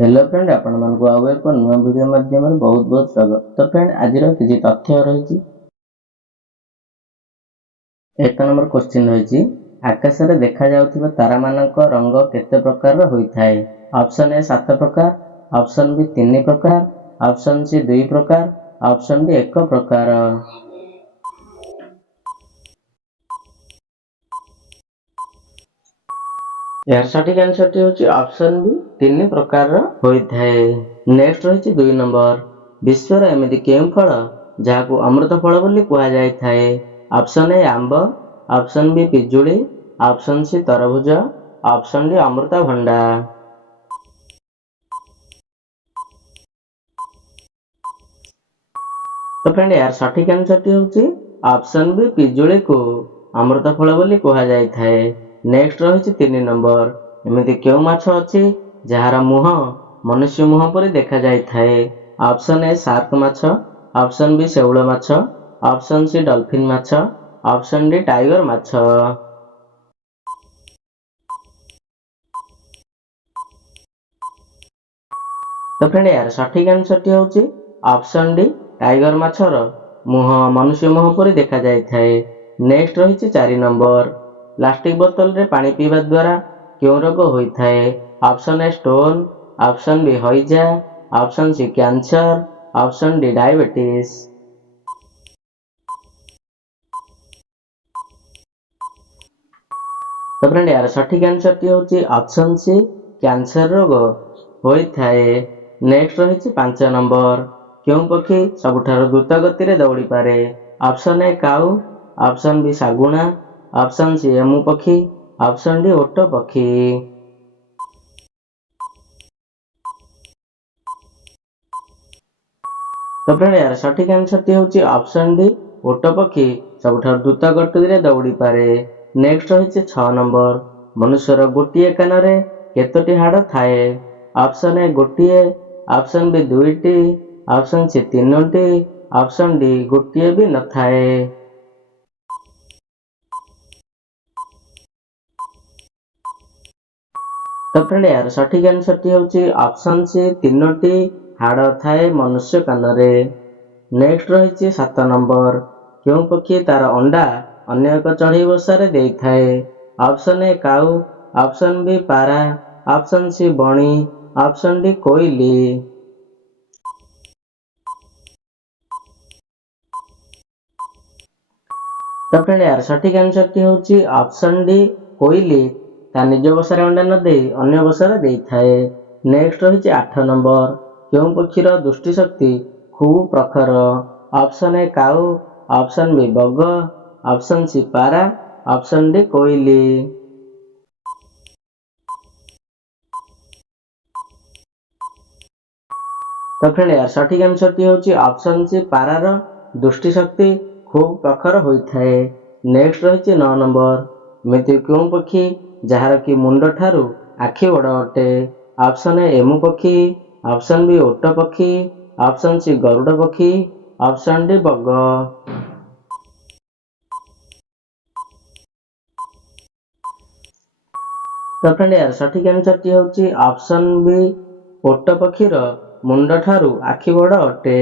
Hello friend आपण मानक आउ एक नुआ वीडियो माध्यम बहुत बहुत स्वागत। तो फ्रेंड आज किसी तथ्य रही एक नंबर क्वेश्चन रही आकाश में देखा जाउथिबा तारा मानक रंग केते प्रकार होइथाय। ऑप्शन ए 7 प्रकार, ऑप्शन बी 3 प्रकार, ऑप्शन सी 2 प्रकार, ऑप्शन डी 1 प्रकार। यार सठिक आंसर टी होची ऑप्शन बी 3 प्रकार होइथाय। नेक्स्ट रही 2 नंबर विश्वर एमिति केउ फल जाहाकू अमृत फल बोली कुहा जाय थाए। ऑप्शन ए आंब, ऑप्शन बी पिजुली, ऑप्शन सी तरभुज, ऑप्शन डी अमृतभंडा। तो फ्रेंड यार सठिक आंसर टी होची ऑप्शन बी पिजुली को अमृत फल बोली कुहा जाय थाए। नेक्स्ट रही 3 नंबर एमिति केउ माछ अछि जहार मुह मनुष्य मुह परि देखा जाय थाए। ऑप्शन ए शार्क माछ, ऑप्शन बी शेउल माछ, ऑप्शन सी डॉल्फिन माछ, ऑप्शन डी टाइगर माछ। तो फ्रेंड यार सठिक आंसर टी होची ऑप्शन डी टाइगर माछर मुह मनुष्य मुह परि देखा जाय थाए। नेक्स्ट रही 4 नंबर प्लास्टिक बोतल रे पानी पीवा द्वारा क्यों रोग होइथाए। Option A stone, option B हइजा, option C cancer, option D diabetes. तो फ्रेंड यार सठिक आंसर टी होची ऑप्शन सी कैंसर रोग होइथाए। नेक्स्ट रही 5 नंबर क्यों पक्षी सबुठार द्रुत गति रे दौड़ी पारे। Option A cow, option B सागुणा, ऑप्शन सी एमु पक्षी, ऑप्शन डी ओट पक्षी। तो फ्रेंड यार सठिक आंसर टी होची ऑप्शन डी ओट पक्षी सबुठार द्रुत गति रे दौड़ी पारे। नेक्स्ट रही 6 नंबर मनुष्यर गोटिए कान रे केतोटी हाड़ थाए। ऑप्शन ए गोटिए, ऑप्शन बी 2टी, ऑप्शन सी 3टी, ऑप्शन डी गोटिए भी न थाए। तो फ्रेंड यार सठिक आंसर टी होची ऑप्शन सी 3टी हाड़ थाए मनुष्य कान रे। नेक्स्ट रही 7 नंबर क्यों पक्षी तार अंडा अन्य एक चढ़ई बसारे देई थाए। Option A cow, option B पारा, ऑप्शन सी बणी, ऑप्शन डी कोइली। तो फ्रेंड यार सठिक आंसर टी होची ऑप्शन डी कोइली ता निज बसारे अंडा न दे अन्य बसारे देई थाए। नेक्स्ट रही 8 नंबर क्यों पक्षीर दृष्टि शक्ति खूब प्रखर। Option A cow, option B बग, ऑप्शन सी पारा, ऑप्शन डी कोइली। तो फ्रेंड यार सठिक आंसर टी होची ऑप्शन सी पारार दृष्टि शक्ति खूब प्रखर होइथाए। नेक्स्ट रही 9 नंबर एमिति क्यों पक्षी जहार कि मुंड ठारू आखि बड़ अटे। ऑप्शन ए एमु पक्षी, ऑप्शन बी ओट पक्षी, ऑप्शन सी गरुड़ पक्षी, ऑप्शन डी बग। तो फ्रेंड यार सठिक आंसर टी होची ऑप्शन बी ओट पक्षीर मुंड ठारू आखि बड़ अटे।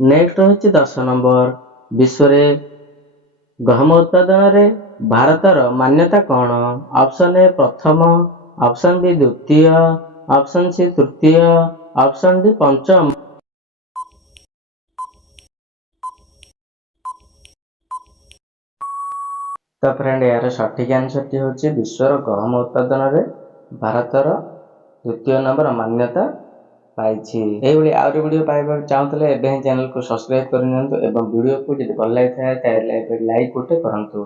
नेक्स्ट रही 10 नंबर विश्व रे गहम उत्पादन रे भारतर मान्यता कौन। ऑप्शन ए प्रथम, ऑप्शन बी द्वितीय, ऑप्शन सी तृतीय, ऑप्शन डी पंचम। तो फ्रेंड यार सठिक आंसर टी होची विश्वर गहम उत्पादन रे भारतर द्वितीय नंबर मान्यता पाइछि। एभली आउरी वीडियो पाइबा चाहूतले एबे चैनल को सब्सक्राइब करनियंतु एवं वीडियो को जदि भल लागिଥାଏ ताले लाइक गोटे करंतु।